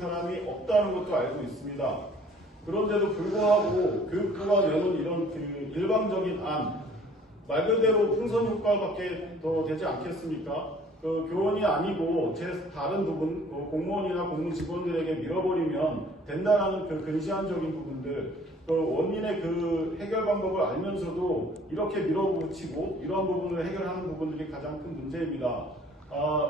사람이 없다는 것도 알고 있습니다. 그런데도 불구하고 교육부가 내놓은 이런 일방적인 안, 말 그대로 풍선 효과밖에 더 되지 않겠습니까? 교원이 아니고 다른 부분, 공무원이나 공무 직원들에게 밀어버리면 된다는 근시안적인 부분들, 원인의 해결 방법을 알면서도 이렇게 밀어붙이고 이러한 부분을 해결하는 부분들이 가장 큰 문제입니다.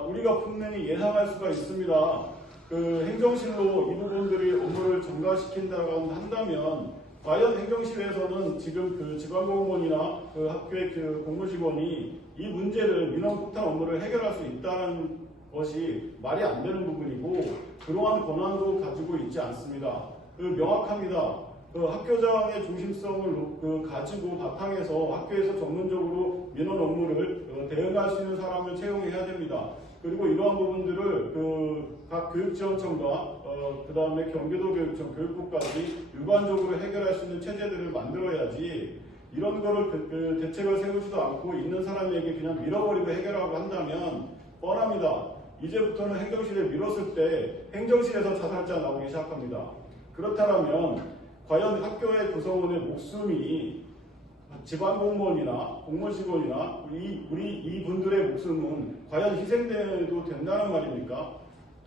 우리가 분명히 예상할 수가 있습니다. 행정실로 이 부분들이 업무를 전가시킨다고 한다면 과연 행정실에서는 지금 지방공무원이나 학교의 공무직원이 이 문제를 민원폭탄 업무를 해결할 수 있다는 것이 말이 안 되는 부분이고 그러한 권한도 가지고 있지 않습니다. 명확합니다. 학교장의 중심성을 가지고 바탕에서 학교에서 전문적으로 민원 업무를 대응할 수 있는 사람을 채용해야 됩니다. 그리고 이러한 부분들을 각 교육지원청과 그 다음에 경기도교육청, 교육부까지 일관적으로 해결할 수 있는 체제들을 만들어야지 이런 거를 대책을 세우지도 않고 있는 사람에게 그냥 밀어버리고 해결하고 한다면 뻔합니다. 이제부터는 행정실에 밀었을 때 행정실에서 자살자 나오기 시작합니다. 그렇다면 과연 학교의 구성원의 목숨이 지방공무원이나 공무직원이나 우리 이분들의 목숨은 과연 희생돼도 된다는 말입니까?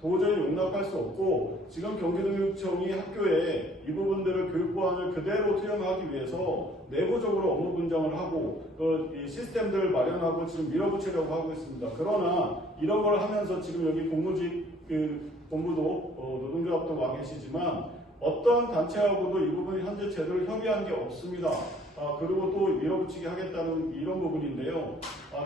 도저히 용납할 수 없고 지금 경기도교육청이 학교에 이 부분들을 교육보안을 그대로 투영하기 위해서 내부적으로 업무 분장을 하고 이 시스템들을 마련하고 지금 밀어붙이려고 하고 있습니다. 그러나 이런 걸 하면서 지금 여기 공무직 본부도 노동조합도 와 계시지만 어떤 단체하고도 이 부분이 현재 제대로 협의한 게 없습니다. 그리고 또 밀어붙이게 하겠다는 이런 부분인데요.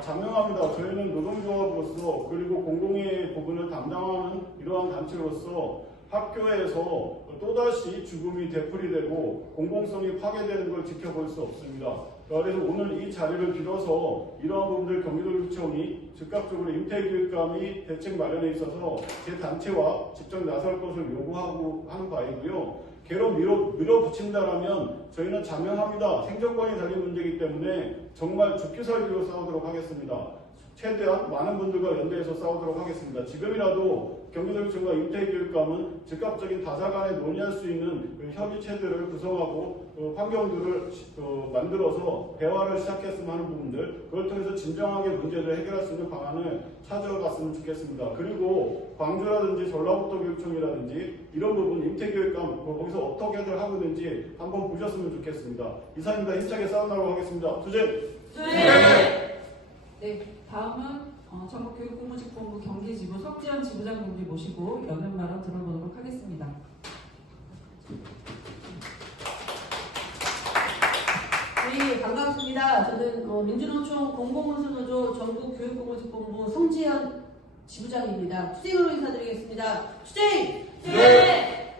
자명합니다. 저희는 노동조합으로서 그리고 공공의 부분을 담당하는 이러한 단체로서 학교에서 또다시 죽음이 되풀이되고 공공성이 파괴되는 걸 지켜볼 수 없습니다. 그래서 오늘 이 자리를 빌어서 이러한 부분들 경기도교육청이 즉각적으로 임태교육감이 대책 마련에 있어서 제 단체와 직접 나설 것을 요구하고 하는 바이고요. 괴로 밀어붙인다라면 저희는 자명합니다. 생존권이 달린 문제이기 때문에 정말 죽기 살기로 싸우도록 하겠습니다. 최대한 많은 분들과 연대해서 싸우도록 하겠습니다. 지금이라도 경기도교육청과 임태교육감은 즉각적인 다사간에 논의할 수 있는 협의체들을 구성하고 환경들을 만들어서 대화를 시작했으면 하는 부분들, 그걸 통해서 진정하게 문제를 해결할 수 있는 방안을 찾아갔으면 좋겠습니다. 그리고 광주라든지 전라북도 교육청이라든지 이런 부분 임태교육감 거기서 어떻게들 하고든지 한번 보셨으면 좋겠습니다. 이상입니다. 힘차게 싸움나가고 하겠습니다. 투쟁! 네, 다음은 전국교육공무직본부 경기지부 석지연 지부장님을 모시고 연연 발언 들어보도록 하겠습니다. 네, 반갑습니다. 저는 민주노총 공공운수노조 전국교육공무직본부 성지연 지부장입니다. 투쟁으로 인사드리겠습니다. 투쟁! 네!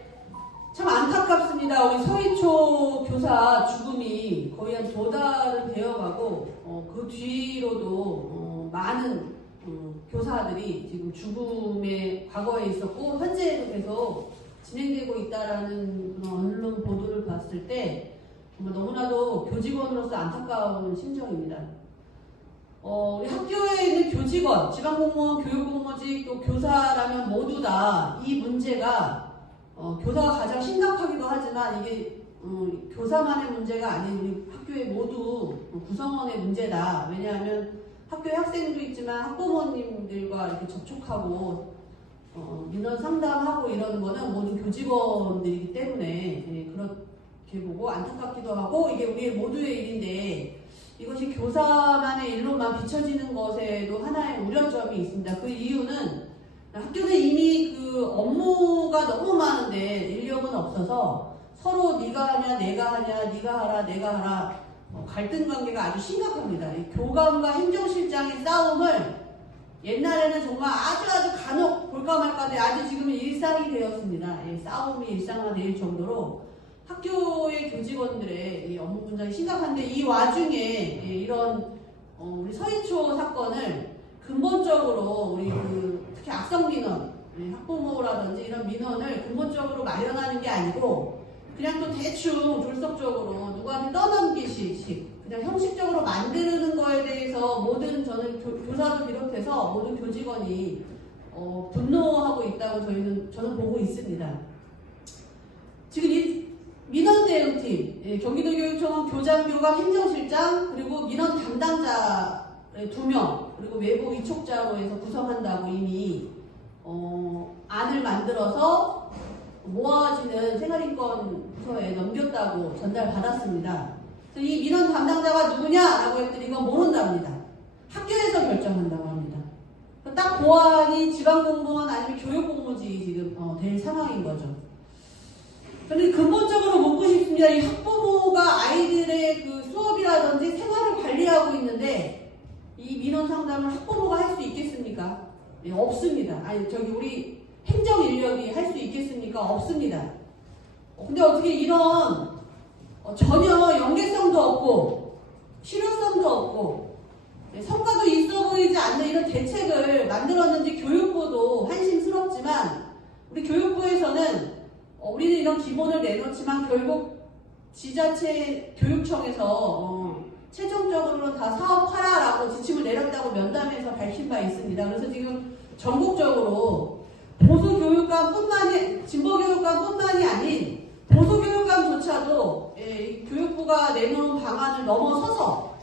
참 안타깝습니다. 우리 서희초 교사 죽음이 거의 한 2달은 되어가고 그 뒤로도 많은 교사들이 지금 죽음의 과거에 있었고 현재에도 계속 진행되고 있다라는 그런 언론 보도를 봤을 때 정말 너무나도 교직원으로서 안타까운 심정입니다. 우리 학교에 있는 교직원, 지방공무원, 교육공무직, 또 교사라면 모두 다 이 문제가 교사가 가장 심각하기도 하지만 이게 교사만의 문제가 아닌 우리 학교의 모두 구성원의 문제다. 왜냐하면 학교에 학생도 있지만 학부모님들과 이렇게 접촉하고 민원 상담하고 이러는 거는 모든 교직원들이기 때문에 그렇게 보고 안타깝기도 하고 이게 우리 모두의 일인데 이것이 교사만의 일로만 비춰지는 것에도 하나의 우려점이 있습니다. 그 이유는 학교는 이미 업무가 너무 많은데 인력은 없어서 서로 네가 하냐 내가 하냐 네가 하라 내가 하라 갈등 관계가 아주 심각합니다. 교감과 행정실장의 싸움을 옛날에는 정말 아주 간혹 볼까 말까인데 아주 지금은 일상이 되었습니다. 싸움이 일상화될 정도로 학교의 교직원들의 이 업무 분장이 심각한데 이 와중에 이런 우리 서희초 사건을 근본적으로 우리 특히 악성 민원, 학부모라든지 이런 민원을 근본적으로 마련하는 게 아니고 그냥 또 대충 졸속적으로 누구한테 떠넘기식 그냥 형식적으로 만드는 거에 대해서 모든 저는 교사도 비롯해서 모든 교직원이 분노하고 있다고 저는 보고 있습니다. 지금 이 민원 대응팀, 경기도교육청 교장, 교감, 행정실장, 그리고 민원 담당자 2명, 그리고 외부 위촉자로 해서 구성한다고 이미 안을 만들어서 모아지는 생활인권 부서에 넘겼다고 전달받았습니다. 그래서 이 민원 담당자가 누구냐라고 했더니 이건 모른답니다. 학교에서 결정한다고 합니다. 딱 보안이 지방공무원 아니면 교육공무지 지금 될 상황인 거죠. 저는 근본적으로 묻고 싶습니다. 이 학부모가 아이들의 그 수업이라든지 생활을 관리하고 있는데 이 민원 상담을 학부모가 할 수 있겠습니까? 네, 없습니다. 아니 저기 우리 행정 인력이 할 수 있겠습니까? 없습니다. 근데 어떻게 이런 전혀 연계성도 없고 실효성도 없고 성과도 있어 보이지 않는 이런 대책을 만들었는지 교육부도 한심스럽지만 우리 교육부에서는 우리는 이런 기본을 내놓지만 결국 지자체 교육청에서 최종적으로는 다 사업하라라고 지침을 내렸다고 면담에서 밝힌 바 있습니다. 그래서 지금 전국적으로 보수교육감뿐만이 진보교육감뿐만이 아닌 보수교육감조차도 교육부가 내놓은 방안을 넘어서서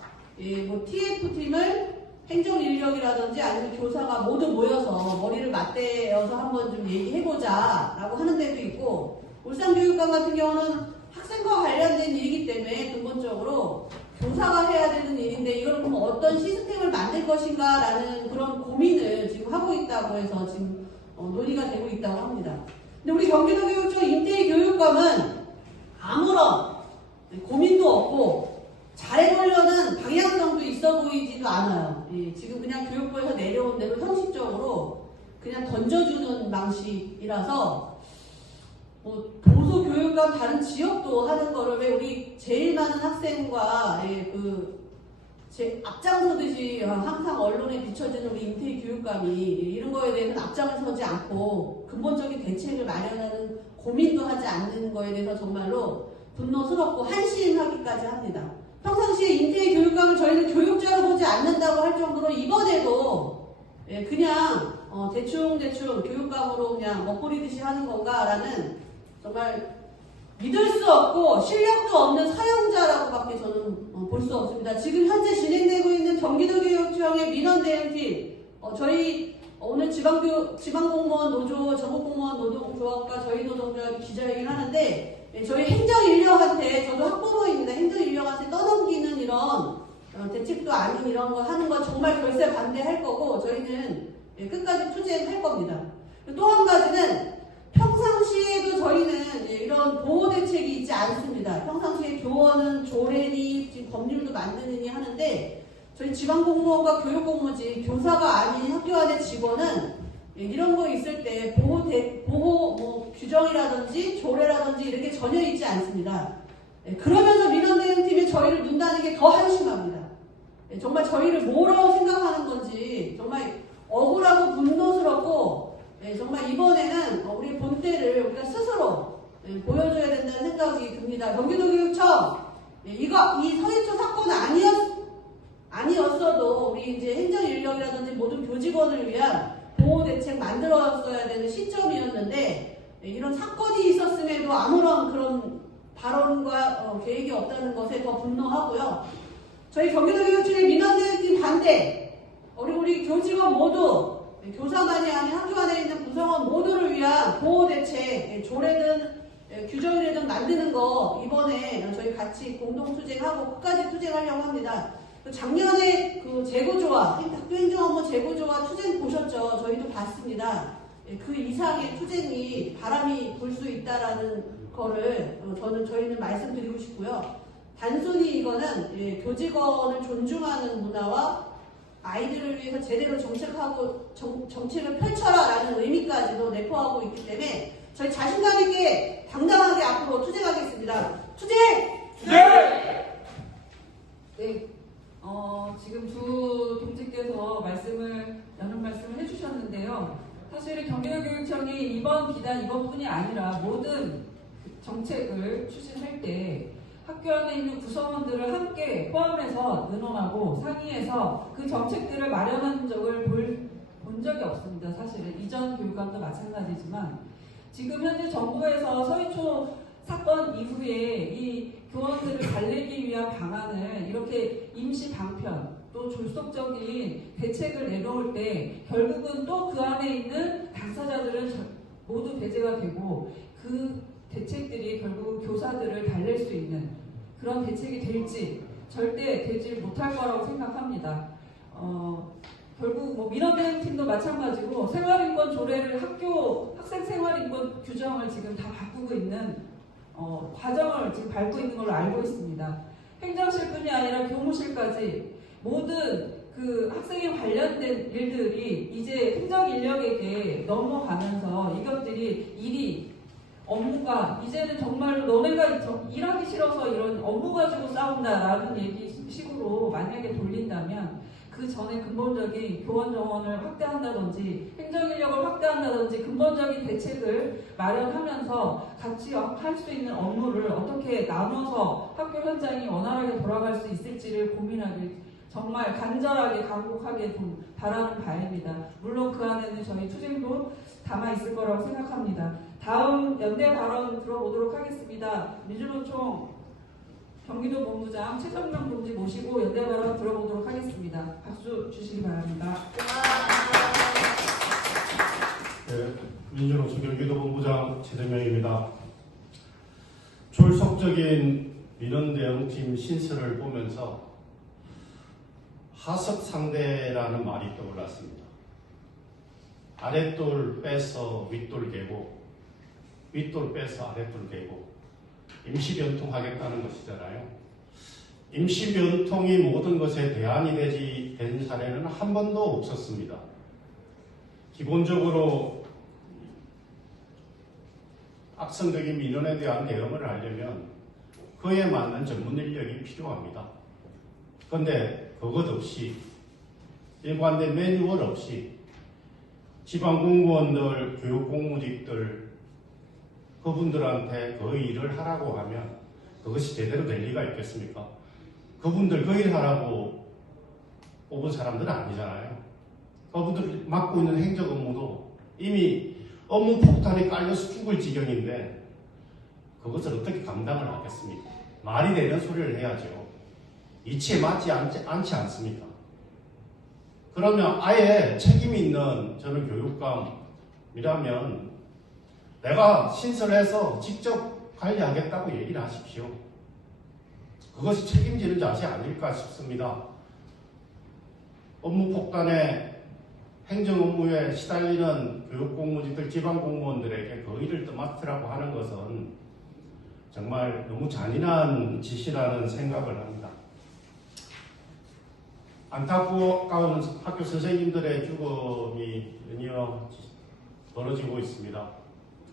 뭐 TF팀을 행정인력이라든지 아니면 교사가 모두 모여서 머리를 맞대어서 한번 좀 얘기해보자 라고 하는 데도 있고 울산교육감 같은 경우는 학생과 관련된 일이기 때문에 근본적으로 교사가 해야 되는 일인데 이걸 그럼 어떤 시스템을 만들 것인가 라는 그런 고민을 지금 하고 있다고 해서 지금 논의가 되고 있다고 합니다. 근데 우리 경기도교육청 임태희 교육감은 아무런 고민도 없고 잘해보려는 방향성도 있어 보이지도 않아요. 지금 그냥 교육부에서 내려온 대로 형식적으로 그냥 던져주는 방식이라서 보수교육감 다른 지역도 하는 거를 왜 우리 제일 많은 학생과 앞장서듯이 항상 언론에 비춰지는 우리 임태희 교육감이 이런 거에 대해서는 앞장을 서지 않고 근본적인 대책을 마련하는 고민도 하지 않는 거에 대해서 정말로 분노스럽고 한심하기까지 합니다. 평상시에 임태희 교육감을 저희는 교육자로 보지 않는다고 할 정도로 이번에도 그냥 대충 교육감으로 그냥 먹부리듯이 하는 건가라는 정말 믿을 수 없고 실력도 없는 사용자라고밖에 저는 볼 수 없습니다. 지금 현재 진행되고 있는 경기도교육청의 민원대응팀 저희 오늘 지방공무원 노조, 전국공무원 노동조합과 저희 노동조합이 기자회견 하는데 저희 행정인력한테 저도 학부모입니다. 행정인력한테 떠넘기는 이런 대책도 아닌 이런 거 하는 거 정말 결세 반대할 거고 저희는 끝까지 투쟁할 겁니다. 또 한 가지는 평상시에도 저희는 이런 보호 대책이 있지 않습니다. 평상시에 교원은 조례니 지금 법률도 만드느니 하는데 저희 지방공무원과 교육공무지 교사가 아닌 학교 안의 직원은 이런 거 있을 때 보호 규정이라든지 조례라든지 이런 게 전혀 있지 않습니다. 그러면서 민원대응팀이 저희를 문다는 게 더 한심합니다. 정말 저희를 뭐라고 생각하는 건지 정말 억울하고 분노스럽고 정말 이번에는 우리 본때를 우리가 스스로 보여줘야 된다는 생각이 듭니다. 경기도교육청 이 서희초 사건 아니었어도 우리 이제 행정인력이라든지 모든 교직원을 위한 보호대책 만들었어야 되는 시점이었는데 이런 사건이 있었음에도 아무런 그런 발언과 계획이 없다는 것에 더 분노하고요. 저희 경기도교육청의 민원대응팀 반대 우리 교직원 모두 교사만이 아닌 학교 안에 있는 구성원 모두를 위한 보호대책 조례든 규정이든 만드는 거 이번에 저희 같이 공동 투쟁하고 끝까지 투쟁하려고 합니다. 작년에 그 재고조화, 학교 행정업무 재고조화 투쟁 보셨죠? 저희도 봤습니다. 그 이상의 투쟁이 바람이 불 수 있다라는 거를 저희는 말씀드리고 싶고요. 단순히 이거는 교직원을 존중하는 문화와 아이들을 위해서 제대로 정책을 펼쳐라라는 의미까지도 내포하고 있기 때문에 저희 자신감 있게 당당하게 앞으로 투쟁하겠습니다. 투쟁! 네! 지금 두 동지께서 여는 말씀을 해주셨는데요. 사실 경기도교육청이 이번 비단 이번뿐이 아니라 모든 정책을 추진할 때 학교 안에 있는 구성원들을 함께 포함해서 의논하고 상의해서 그 정책들을 마련한 적을 본 적이 없습니다. 사실은 이전 교육감도 마찬가지지만 지금 현재 정부에서 서희초 사건 이후에 이 교원들을 달래기 위한 방안을 이렇게 임시 방편 또 졸속적인 대책을 내놓을 때 결국은 또 그 안에 있는 당사자들은 모두 배제가 되고 그 대책들이 결국 교사들을 달랠 수 있는 그런 대책이 될지 절대 되지 못할 거라고 생각합니다. 결국 뭐 민원대응팀도 마찬가지고 생활인권 조례를 학생 생활인권 규정을 지금 다 바꾸고 있는 과정을 지금 밟고 있는 걸로 알고 있습니다. 행정실뿐이 아니라 교무실까지 모든 그 학생에 관련된 일들이 이제 행정 인력에게 넘어가면서 이것들이 일이 업무가 이제는 정말로 너네가 일하기 싫어서 이런 업무 가지고 싸운다라는 식으로 만약에 돌린다면 그 전에 근본적인 교원 정원을 확대한다든지 행정인력을 확대한다든지 근본적인 대책을 마련하면서 같이 할 수 있는 업무를 어떻게 나눠서 학교 현장이 원활하게 돌아갈 수 있을지를 고민하길 정말 간절하게 간곡하게 좀 바라는 바입니다. 물론 그 안에는 저희 투쟁도 담아 있을 거라고 생각합니다. 다음 연대 발언 들어보도록 하겠습니다. 민주노총 경기도 본부장 최정명 동지 모시고 연대 발언 들어보도록 하겠습니다. 박수 주시기 바랍니다. 네, 민주노총 경기도 본부장 최정명입니다. 졸속적인 민원대응팀 신설을 보면서 하석상대라는 말이 떠올랐습니다. 아랫돌 빼서 윗돌 개고 윗돌 빼서 아랫돌 개고 임시변통하겠다는 것이잖아요. 임시변통이 모든 것에 대안이 된 사례는 한 번도 없었습니다. 기본적으로 악성적인 민원에 대한 대응을 하려면 그에 맞는 전문 인력이 필요합니다. 그런데 그것 없이 일관된 매뉴얼 없이 지방공무원들, 교육공무직들 그분들한테 그 일을 하라고 하면 그것이 제대로 될 리가 있겠습니까? 그분들 그 일 하라고 뽑은 사람들은 아니잖아요. 그분들 맡고 있는 행정 업무도 이미 업무 폭탄에 깔려서 죽을 지경인데 그것을 어떻게 감당을 하겠습니까? 말이 되는 소리를 해야죠. 이치에 맞지 않지 않습니까? 그러면 아예 책임이 있는 저는 교육감이라면 내가 신설해서 직접 관리하겠다고 얘기를 하십시오. 그것이 책임지는 자세 아닐까 싶습니다. 업무 폭탄에 행정 업무에 시달리는 교육공무직들, 지방공무원들에게 그 일을 맡으라고 하는 것은 정말 너무 잔인한 짓이라는 생각을 합니다. 안타까운 학교 선생님들의 죽음이 연이어 벌어지고 있습니다.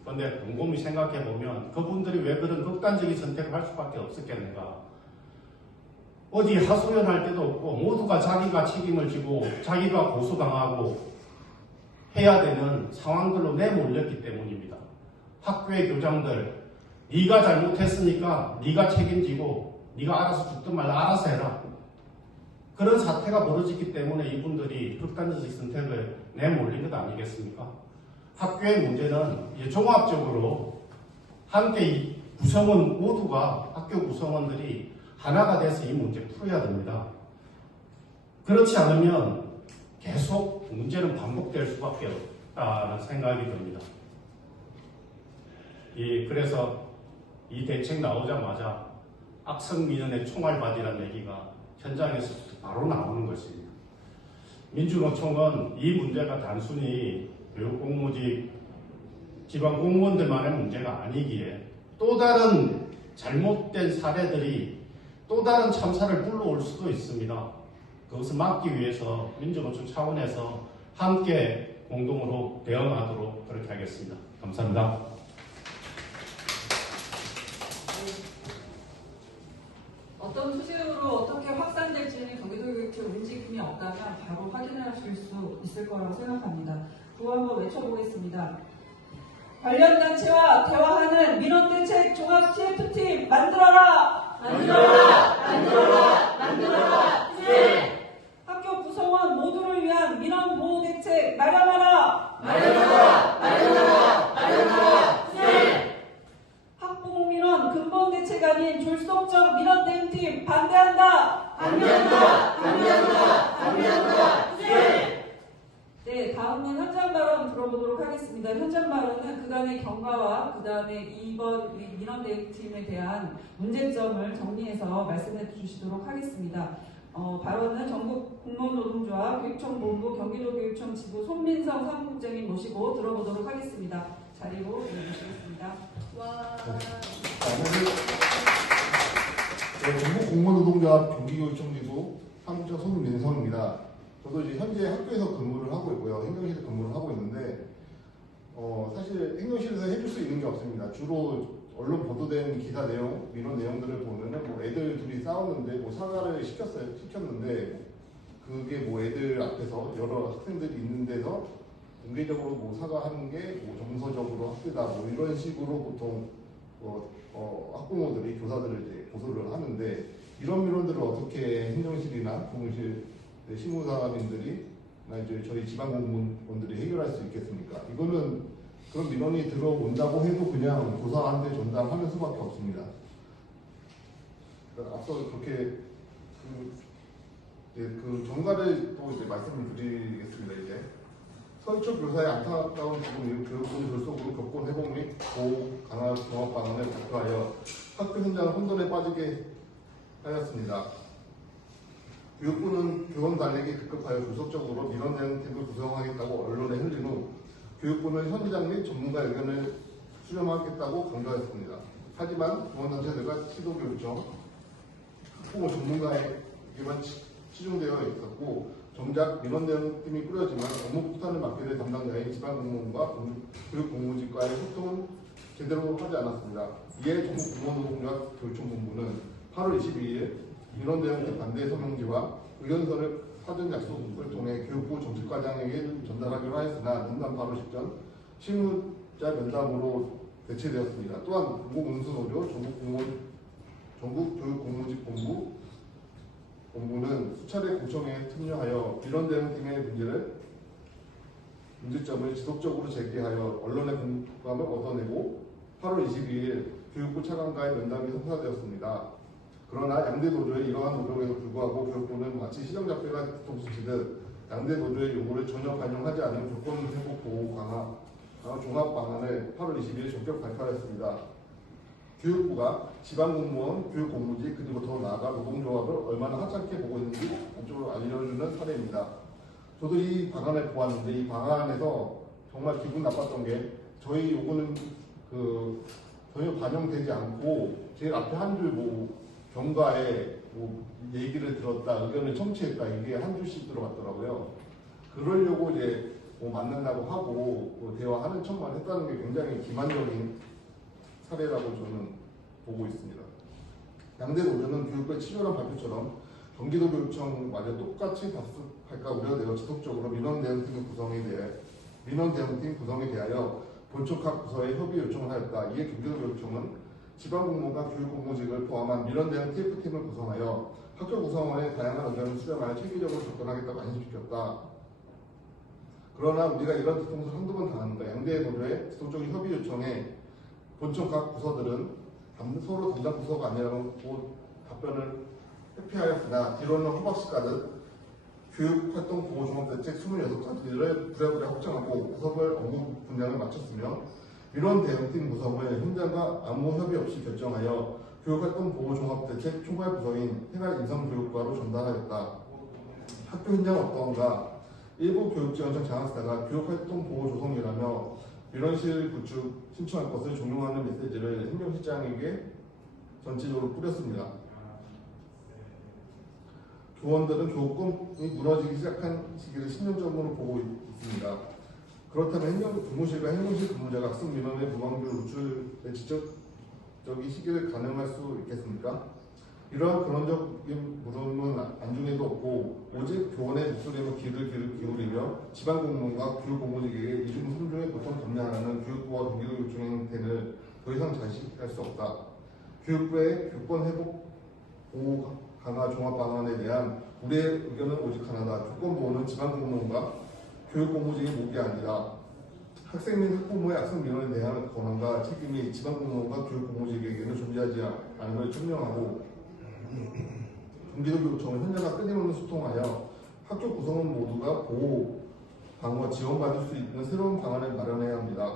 그런데 곰곰이 생각해보면 그분들이 왜 그런 극단적인 선택을 할 수밖에 없었겠는가. 어디 하소연할 데도 없고 모두가 자기가 책임을 지고 자기가 고소당하고 해야 되는 상황들로 내몰렸기 때문입니다. 학교의 교장들, 네가 잘못했으니까 네가 책임지고 네가 알아서 죽든 말라 알아서 해라. 그런 사태가 벌어지기 때문에 이분들이 극단적인 선택을 내몰린 것 아니겠습니까? 학교의 문제는 종합적으로 함께 구성원 모두가 학교 구성원들이 하나가 돼서 이 문제 풀어야 됩니다. 그렇지 않으면 계속 문제는 반복될 수밖에 없다는 생각이 듭니다. 그래서 이 대책 나오자마자 악성민원의 총알받이라는 얘기가 현장에서 바로 나오는 것입니다. 민주노총은 이 문제가 단순히 교육공무직, 지방공무원들만의 문제가 아니기에 또 다른 잘못된 사례들이 또 다른 참사를 불러올 수도 있습니다. 그것을 막기 위해서 민주노총 차원에서 함께 공동으로 대응하도록 그렇게 하겠습니다. 감사합니다. 어떤 투쟁으로 어떻게 확산될지는 경기도교육청 움직임이 없다면 바로 확인하실 수 있을 거라고 생각합니다. 구호 한번 외쳐보겠습니다. 관련 단체와 대화하는 민원대책 종합 TF팀 만들어라! 만들어라! 만들어라! 만들어라! 네! 학교 구성원 모두를 위한 민원보호대책 아닌 졸속적 민원 대응팀 반대한다. 반대한다. 네, 다음은 현장 발언 들어보도록 하겠습니다. 현장 발언은 그간의 경과와 그 다음에 이번 민원 대응팀에 대한 문제점을 정리해서 말씀해 주시도록 하겠습니다. 발언은 전국 공무원노동조합 교육청본부 경기도교육청 지부 손민성 사무국장님 모시고 들어보도록 하겠습니다. 자리로 모시겠습니다. 와. 전국 공무원노동조합 경기교육청 지부 사무국장 손민성입니다. 저도 이제 현재 학교에서 근무를 하고 있고요. 행정실에서 근무를 하고 있는데, 사실 행정실에서 해줄 수 있는 게 없습니다. 주로 언론 보도된 기사 내용, 이런 내용들을 보면은 뭐 애들 둘이 싸웠는데 뭐 사과를 시켰는데, 그게 뭐 애들 앞에서 여러 학생들이 있는 데서 공개적으로 뭐 사과하는 게 뭐 정서적으로 학교다 뭐 이런 식으로 보통 학부모들이 교사들을 이제 고소를 하는데, 이런 민원들을 어떻게 행정실이나 공무실 실무사님들이나 이제 저희 지방공무원들이 해결할 수 있겠습니까? 이거는 그런 민원이 들어온다고 해도 그냥 교사한테 전담하는 수밖에 없습니다. 그러니까 앞서 그렇게 그 전가를 또 이제 말씀을 드리겠습니다. 이제 서희초 교사의 안타까운 죽음이 교육부 졸속으로 교권 회복 및 보호 강화 종합 방안을 발표하여 학교 현장 혼돈에 빠지게 하였습니다. 교육부는 교원 달래기 급급하여 조속적으로 민원 대응팀을 구성하겠다고 언론에 흘린 후 교육부는 현장 및 전문가 의견을 수렴하겠다고 강조했습니다. 하지만 교원단체들과 시도교육청, 학부모 전문가에게만 치중되어 있었고 정작 민원 대응팀이 꾸려지만 업무 부탄을 맡게 될 담당자인 지방공무원과 교육공무직과의 소통은 제대로 하지 않았습니다. 이에 전국 공무원노동조합 교육청본부는 8월 22일 민원 대응팀 반대 서명지와 의견서를 사전 약속을 통해 교육부 정책과장에게 전달하기로 하였으나 논란 바로 직전 실무자 면담으로 대체되었습니다. 또한 공공운수노조 전국교육공무직본부는 수차례 구청에 참여하여 민원 대응팀의 문제점을 지속적으로 제기하여 언론의 공감을 얻어내고 8월 22일 교육부 차관과의 면담이 성사되었습니다. 그러나 양대 노조의 이러한 노력에도 불구하고 교육부는 마치 시정잡배가 뒤통수치듯 양대 노조의 요구를 전혀 반영하지 않은 교권 회복 보호 강화 종합 방안을 8월 22일 전격 발표하였습니다. 교육부가 지방공무원, 교육공무직 그리고 더 나아가 노동조합을 얼마나 하찮게 보고 있는지 한쪽으로 알려주는 사례입니다. 저도 이 방안을 보았는데 이 방안에서 정말 기분 나빴던 게 저희 요구는 전혀 반영되지 않고 제일 앞에 한 줄 경과에 얘기를 들었다, 의견을 청취했다, 이게 한 줄씩 들어갔더라고요. 그러려고 이제 만난다고 하고 대화하는 척만 했다는 게 굉장히 기만적인 사례라고 저는 보고 있습니다. 양대 노조는 교육부의 치졸한 발표처럼 경기도교육청마저 똑같이 답습할까 우려되어 지속적으로 민원 대응팀 구성에 대하여 본청각 부서에 협의 요청을 하였다. 이에 경기도교육청은 지방공무원과 교육공무직을 포함한 민원 대응 TF팀을 구성하여 학교 구성원의 다양한 의견을 수렴하여 체계적으로 접근하겠다고 안심시켰다. 그러나 우리가 이런 뒤통수를 한두 번 당하는가. 양대 노조의 지속적인 협의 요청에 본청 각 부서들은 서로 담당 부서가 아니라고 답변을 회피하였으나 뒤로는 호박씨 가듯 교육활동 보호종합대책 26가지를 부랴부랴 확정하고 부서별 업무 분량을 맞췄으며 민원 대응팀 구성을 현장과 아무 협의 없이 결정하여 교육활동 보호종합대책 총괄 부서인 생활인성교육과로 전달하였다. 학교 현장 어떤가? 일부 교육지원청 장학사가 교육활동 보호 조성이라며 민원실 구축 신청할 것을 종용하는 메시지를 행정실장에게 전체적으로 뿌렸습니다. 교원들은 교육권이 무너지기 시작한 시기를 10년 전으로 보고 있습니다. 그렇다면 근무실과 행정실 근무자가 학습 민원의 무방비율 노출의 지적적인 시기를 가능할 수 있겠습니까? 이러한 근원적인 물음은 안중에도 없고 오직 교원의 목소리로 귀를 기울이며 지방공무원과 교육공무직에게 2중 3중의 고통 감내하라는 교육부와 경기도교육청의 행태를 더 이상 자식할 수 없다. 교육부의 교권 회복 보호 강화 종합 방안에 대한 우리의 의견은 오직 하나다. 교권 보호는 지방공무원과 교육공무직의 몫이 아니라 학생 및 학부모의 학생 민원에 대한 권한과 책임이 지방공무원과 교육공무직에게는 존재하지 않은 것을 증명하고 경기도교육청은 현장과 끊임없는 소통하여 학교 구성원 모두가 보호, 방어, 지원받을 수 있는 새로운 방안을 마련해야 합니다.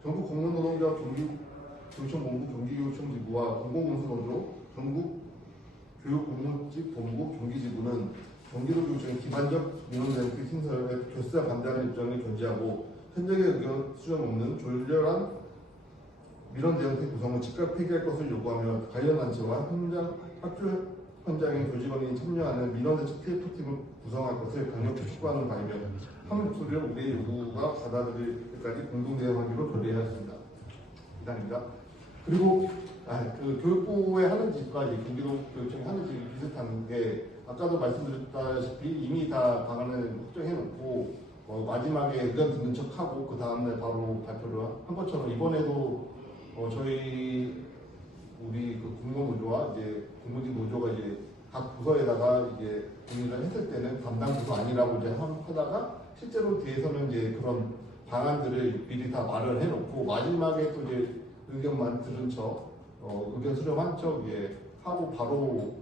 전국 공무노동조합 경기교육청본부 경기교육청지부와 공공운수노조 전국교육공무직본부 경기지부는 경기도교육청의 기반적 민원대응팀 신설에 결사 반대하는 입장을 견지하고 현장의 의견 수정 없는 졸렬한 민원대응팀 구성을 즉각 폐기할 것을 요구하며 관련 단체와 학교 현장의 교직원이 참여하는 민원대책 TF팀을 구성할 것을 강력히 촉구하는 바이며 한 목소리로 우리의 요구가 받아들일 때까지 공동대응하기로 결의하였습니다. 이상입니다. 그리고 그 교육부에 하는 짓과 경기도교육청이 하는 짓이 비슷한 게 아까도 말씀드렸다시피 이미 다 방안을 확정해놓고 마지막에 의견 듣는 척하고 그 다음날 바로 발표를 한 것처럼 이번에도 저희 우리 그 공무노조와 이제 공무직 노조가 이제 각 부서에다가 이제 공유를 했을 때는 담당 부서 아니라고 이제 하다가 실제로 뒤에서는 이제 그런 방안들을 미리 다 말을 해놓고 마지막에 또 이제 의견만 들은 척 의견 수렴한 척 하고 바로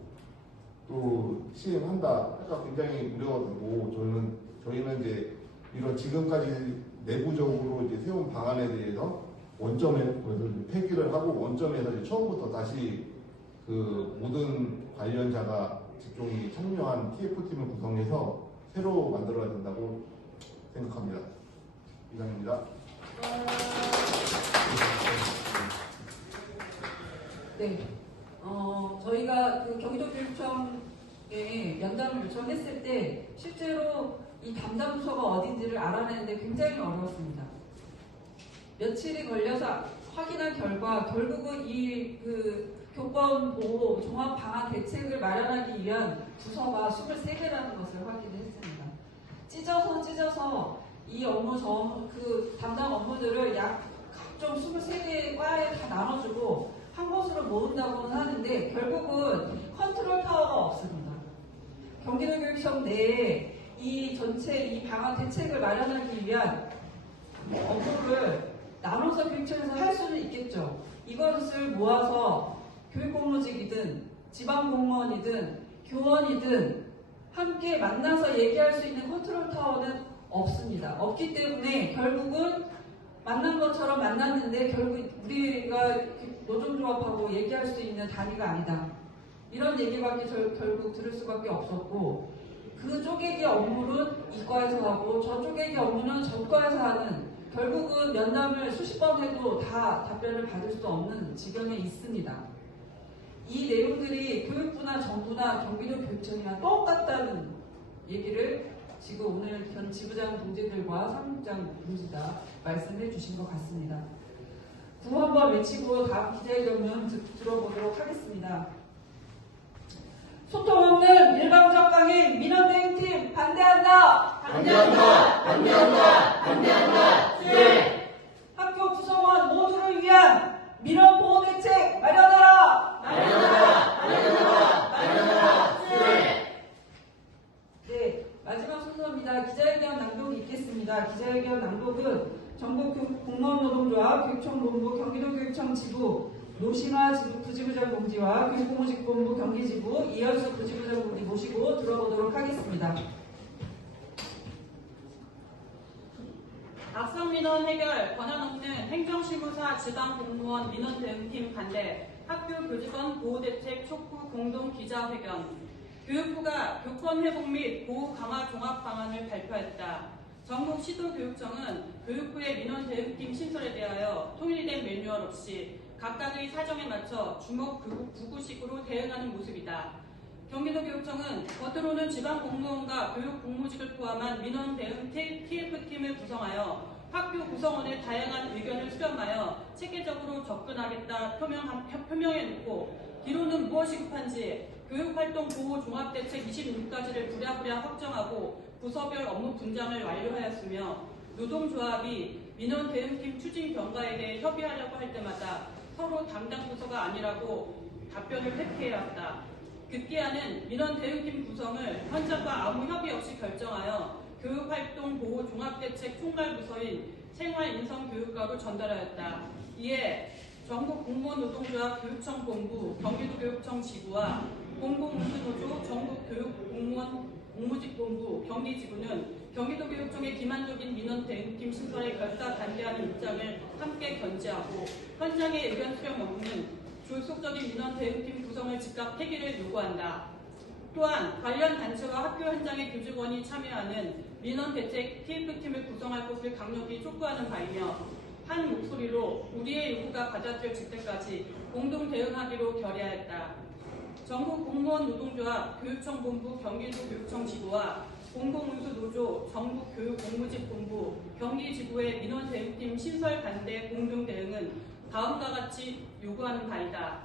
또 시행한다. 그러니까 굉장히 우려가 되고 저희는 이제 이런 지금까지 내부적으로 이제 세운 방안에 대해서 원점에 폐기를 하고 원점에서 이제 처음부터 다시 그 모든 관련자가 직종이 참여한 TF팀을 구성해서 새로 만들어야 된다고 생각합니다. 이상입니다. 네. 저희가 그 경기도교육청에 연담을 요청했을 때 실제로 이 담당 부서가 어딘지를 알아내는데 굉장히 어려웠습니다. 며칠이 걸려서 확인한 결과 결국은 이 그 교권 보호 종합 방안 대책을 마련하기 위한 부서가 23개라는 것을 확인했습니다. 찢어서 이 업무 그 담당 업무들을 약 각종 23개 과에 다 나눠주고 한 곳으로 모은다고는 하는데 결국은 컨트롤 타워가 없습니다. 경기도교육청 내에 이 전체 이 방안 대책을 마련하기 위한 업무를 나눠서 교육청에서 할 수는 있겠죠. 이것을 모아서 교육공무직이든 지방공무원이든 교원이든 함께 만나서 얘기할 수 있는 컨트롤 타워는 없습니다. 없기 때문에 결국은 만난 것처럼 만났는데 결국 우리가 노동조합하고 얘기할 수 있는 단위가 아니다. 이런 얘기밖에 결국 들을 수밖에 없었고 그 쪼개기 업무는 이과에서 하고 저 쪼개기 업무는 저과에서 하는 결국은 면담을 수십 번 해도 다 답변을 받을 수 없는 지경에 있습니다. 이 내용들이 교육부나 정부나 경기도교육청이랑 똑같다는 얘기를 지금 오늘 현 지부장 동지들과 사무국장 동지다 말씀해 주신 것 같습니다. 구호 한번 외치고 다음 기자회견문 들어보도록 하겠습니다. 소통 없는 일방적 강행 민원대응팀 반대한다. 반대한다. 반대한다. 반대한다. 네. 학교 구성원 모두를 위한 민원 보호 대책 마련하라. 마련하라. 마련하라. 마련하라. 네. 네, 마지막 순서입니다. 기자회견 낭독이 있겠습니다. 기자회견 낭독은 전국 공무원노동조합 교육청본부 경기도교육청 지부 노신화 부지부장 공지와 교육공무직본부 경기지부 이현수 부지부장 공지 모시고 들어보도록 하겠습니다. 악성 민원 해결 권한 없는 행정실무사 지방공무원 민원 대응팀 반대 학교 교직원 보호대책 촉구 공동 기자회견 교육부가 교권 회복 및 보호 강화 종합 방안을 발표했다. 전국 시도교육청은 교육부의 민원 대응팀 신설에 대하여 통일된 매뉴얼 없이 각각의 사정에 맞춰 주먹구구식으로 대응하는 모습이다. 경기도교육청은 겉으로는 지방공무원과 교육공무직을 포함한 민원 대응 TF팀을 구성하여 학교 구성원의 다양한 의견을 수렴하여 체계적으로 접근하겠다 표명해놓고 뒤로는 무엇이 급한지 교육활동 보호 종합대책 26가지를 부랴부랴 확정하고 부서별 업무 분장을 완료하였으며 노동조합이 민원 대응팀 추진 경과에 대해 협의하려고 할 때마다 서로 담당 부서가 아니라고 답변을 회피해왔다. 급기야는 민원 대응팀 구성을 현장과 아무 협의 없이 결정하여 교육활동 보호 종합대책 총괄부서인 생활 인성 교육과를 전달하였다. 이에 전국 공무원 노동조합 교육청 본부, 경기도교육청 지부와 공공운수노조 전국교육공무원 공무직본부 경기지부는 경기도교육청의 기만적인 민원 대응팀 신설에 결사 반대하는 입장을 함께 견지하고 현장의 의견 수렴 없는 졸속적인 민원 대응팀 구성을 즉각 폐기를 요구한다. 또한 관련 단체와 학교 현장의 교직원이 참여하는 민원 대책 TF팀을 구성할 것을 강력히 촉구하는 바이며 한 목소리로 우리의 요구가 받아들여질 때까지 공동 대응하기로 결의하였다. 전국 공무원 노동조합 교육청 본부 경기도 교육청 지부와 공공운수노조 전국교육공무직본부 경기지부의 민원 대응팀 신설 반대 공동 대응은 다음과 같이 요구하는 바이다.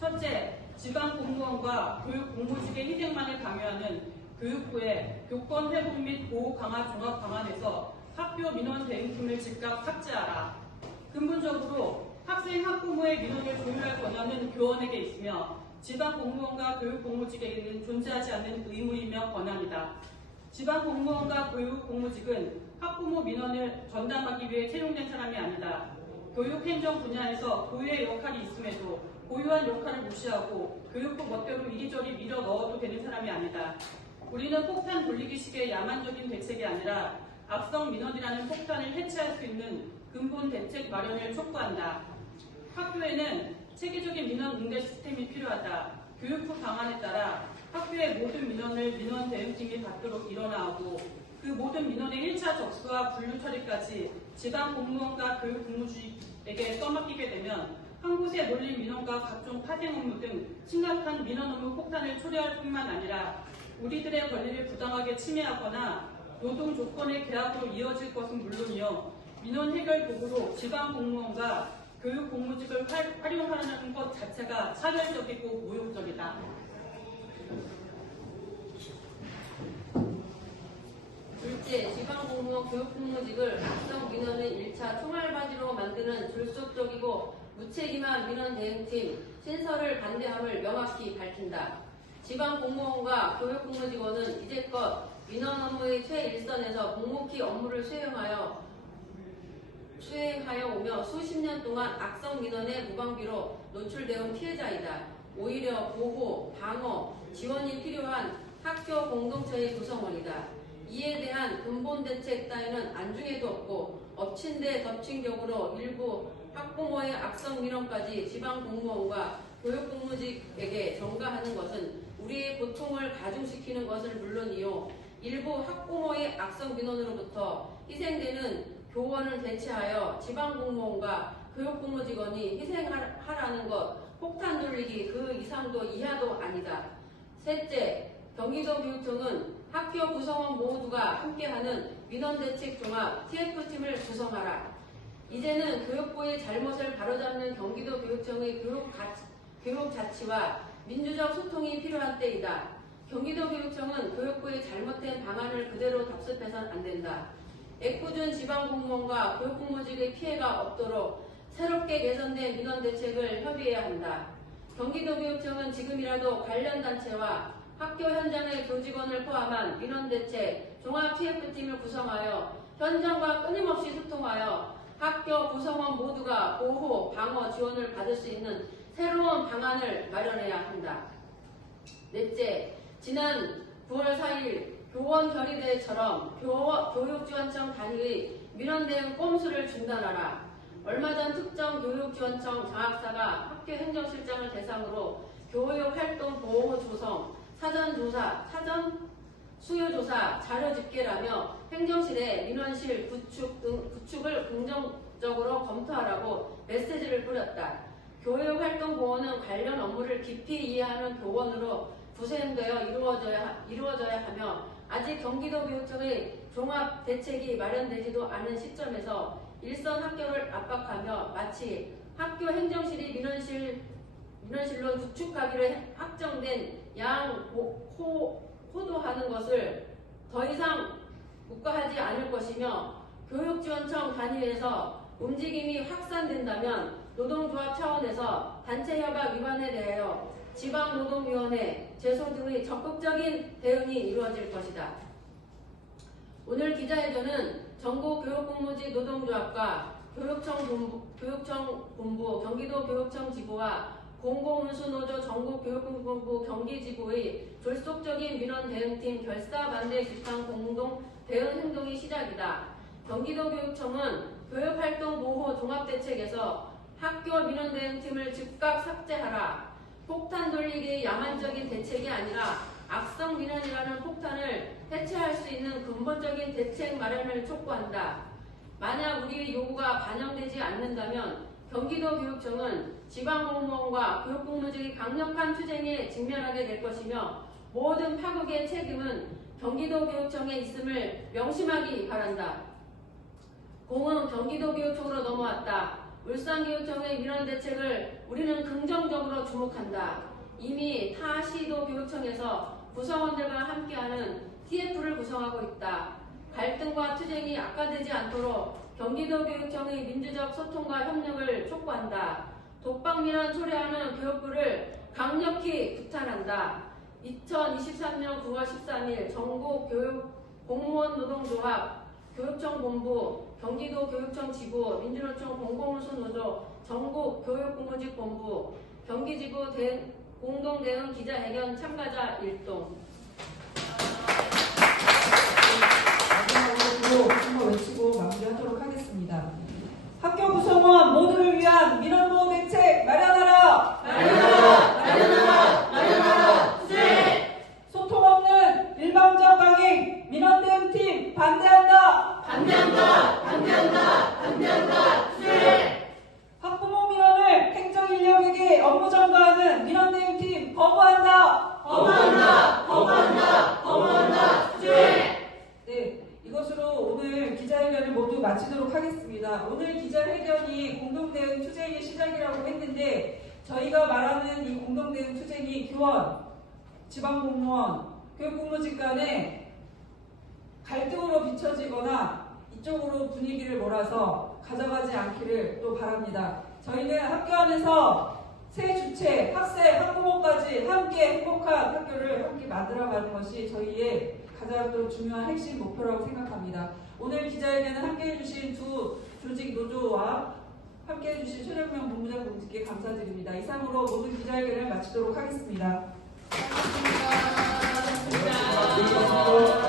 첫째, 지방 공무원과 교육 공무직의 희생만을 강요하는 교육부의 교권 회복 및 보호 강화 종합 방안에서 학교 민원 대응팀을 즉각 삭제하라. 근본적으로 학생 학부모의 민원을 조율할 권한은 교원에게 있으며 지방 공무원과 교육 공무직에게는 존재하지 않는 의무이며 권한이다. 지방 공무원과 교육 공무직은 학부모 민원을 전담하기 위해 채용된 사람이 아니다. 교육 행정 분야에서 고유의 역할이 있음에도 고유한 역할을 무시하고 교육부 멋대로 이리저리 밀어 넣어도 되는 사람이 아니다. 우리는 폭탄 돌리기식의 야만적인 대책이 아니라 악성 민원이라는 폭탄을 해체할 수 있는 근본 대책 마련을 촉구한다. 학교에는 체계적인 민원 응대 시스템이 필요하다. 교육부 방안에 따라 학교의 모든 민원을 민원 대응팀이 받도록 일어나고 그 모든 민원의 1차 접수와 분류 처리까지 지방 공무원과 교육 공무직에게 써맡기게 되면 한 곳에 몰린 민원과 각종 파생 업무 등 심각한 민원 업무 폭탄을 초래할 뿐만 아니라 우리들의 권리를 부당하게 침해하거나 노동 조건의 계약으로 이어질 것은 물론이요 민원 해결 도구로 지방 공무원과 교육 공무직을 활용하는 것 자체가 차별적이고 모욕적이다. 둘째, 지방공무원 교육공무직을 악성 민원을 1차 총알바지로 만드는 졸속적이고 무책임한 민원 대응팀 신설을 반대함을 명확히 밝힌다. 지방공무원과 교육공무직원은 이제껏 민원 업무의 최일선에서 묵묵히 업무를 수행하여 오며 수십 년 동안 악성 민원의 무방비로 노출되어 피해자이다. 오히려 보호, 방어, 지원이 필요한 학교 공동체의 구성원이다. 이에 대한 근본 대책 따위는 안중에도 없고 엎친 데 덮친 격으로 일부 학부모의 악성 민원까지 지방 공무원과 교육 공무직에게 전가하는 것은 우리의 고통을 가중시키는 것을 물론이요 일부 학부모의 악성 민원으로부터 희생되는 교원을 대체하여 지방 공무원과 교육 공무직원이 희생하라는 것 폭탄 돌리기 그 이상도 이하도 아니다. 셋째, 경기도 교육청은 학교 구성원 모두가 함께하는 민원대책 종합 TF팀을 구성하라. 이제는 교육부의 잘못을 바로잡는 경기도 교육청의 교육 자치와 민주적 소통이 필요한 때이다. 경기도 교육청은 교육부의 잘못된 방안을 그대로 답습해서는 안 된다. 애꿎은 지방공무원과 교육공무직의 피해가 없도록 새롭게 개선된 민원대책을 협의해야 한다. 경기도 교육청은 지금이라도 관련 단체와 학교 현장의 교직원을 포함한 민원대책 종합 TF팀을 구성하여 현장과 끊임없이 소통하여 학교 구성원 모두가 보호, 방어 지원을 받을 수 있는 새로운 방안을 마련해야 한다. 넷째, 지난 9월 4일 교원 결의대회처럼 교육지원청 단위의 민원대응 꼼수를 중단하라. 얼마 전 특정 교육지원청 장학사가 학교 행정실장을 대상으로 교육활동 보호 조성, 사전 수요조사, 자료 집계라며 행정실에 민원실 구축을 긍정적으로 검토하라고 메시지를 뿌렸다. 교육활동 보호는 관련 업무를 깊이 이해하는 교원으로 구성되어 이루어져야 하며 아직 경기도 교육청의 종합 대책이 마련되지도 않은 시점에서 일선 학교를 압박하며 마치 학교 행정실이 민원실로 구축하기로 확정된 호도하는 것을 더 이상 묵과하지 않을 것이며 교육지원청 단위에서 움직임이 확산된다면 노동조합 차원에서 단체협약 위반에 대하여 지방노동위원회, 제소 등의 적극적인 대응이 이루어질 것이다. 오늘 기자회견은 전국 교육공무직 노동조합과 교육청 본부, 경기도 교육청 지부와 공공운수노조 전국 교육본부 경기지부의 졸속적인 민원 대응팀 결사 반대 규탄 공동 대응 행동이 시작이다. 경기도 교육청은 교육활동 보호 종합대책에서 학교 민원 대응팀을 즉각 삭제하라. 폭탄 돌리기의 야만적인 대책이 아니라 악성 민원이라는 폭탄을 해체할 수 있는 근본적인 대책 마련을 촉구한다. 만약 우리의 요구가 반영되지 않는다면 경기도 교육청은 지방공무원과 교육공무직의 강력한 투쟁에 직면하게 될 것이며 모든 파국의 책임은 경기도 교육청에 있음을 명심하기 바란다. 공은 경기도 교육청으로 넘어왔다. 울산교육청의 민원 대책을 우리는 긍정적으로 주목한다. 이미 타 시도 교육청에서 구성원들과 함께하는 TF를 구성하고 있다. 갈등과 투쟁이 악화되지 않도록 경기도 교육청의 민주적 소통과 협력을 촉구한다. 독박민원 초래하는 교육부를 강력히 규탄한다. 2023년 9월 13일 전국 공무원 노동조합, 교육청 본부, 경기도 교육청 지부, 민주노총 공공운수노조, 전국 교육공무직 본부, 경기지부 공동대응 기자회견 참가자 일동. 마지막으로 한번 외치고 마무리하도록 하겠습니다. 학교 구성원 모두를 위한 민원보호 대책 마련하라! 마련하라! 마련하라! 마련하라! 투쟁! 소통 없는 일방적 강행 민원 대응팀 반대한다! 반대한다! 반대한다! 반대한다! 투쟁! 학부모 민원을 행정인력에게 업무 전가하는 민원 대응팀 거부한다! 거부한다! 거부한다! 거부한다! 투쟁! 네, 이것으로 오늘 기자회견을 모두 마치도록 하겠습니다. 오늘 기자회견이 공동대응 투쟁의 시작이라고 했는데 저희가 말하는 이 공동대응 투쟁이 교원, 지방공무원, 교육공무직 간에 갈등으로 비춰지거나 이쪽으로 분위기를 몰아서 가져가지 않기를 또 바랍니다. 저희는 학교 안에서 새 주체, 학생, 학부모까지 함께 행복한 학교를 함께 만들어가는 것이 저희의 가장 또 중요한 핵심 목표라고 생각합니다. 오늘 기자회견은 함께해 주신 두 조직 노조와 함께해 주신 최정명 본부장 동지께 감사드립니다. 이상으로 모든 기자회견을 마치도록 하겠습니다. 감사합니다.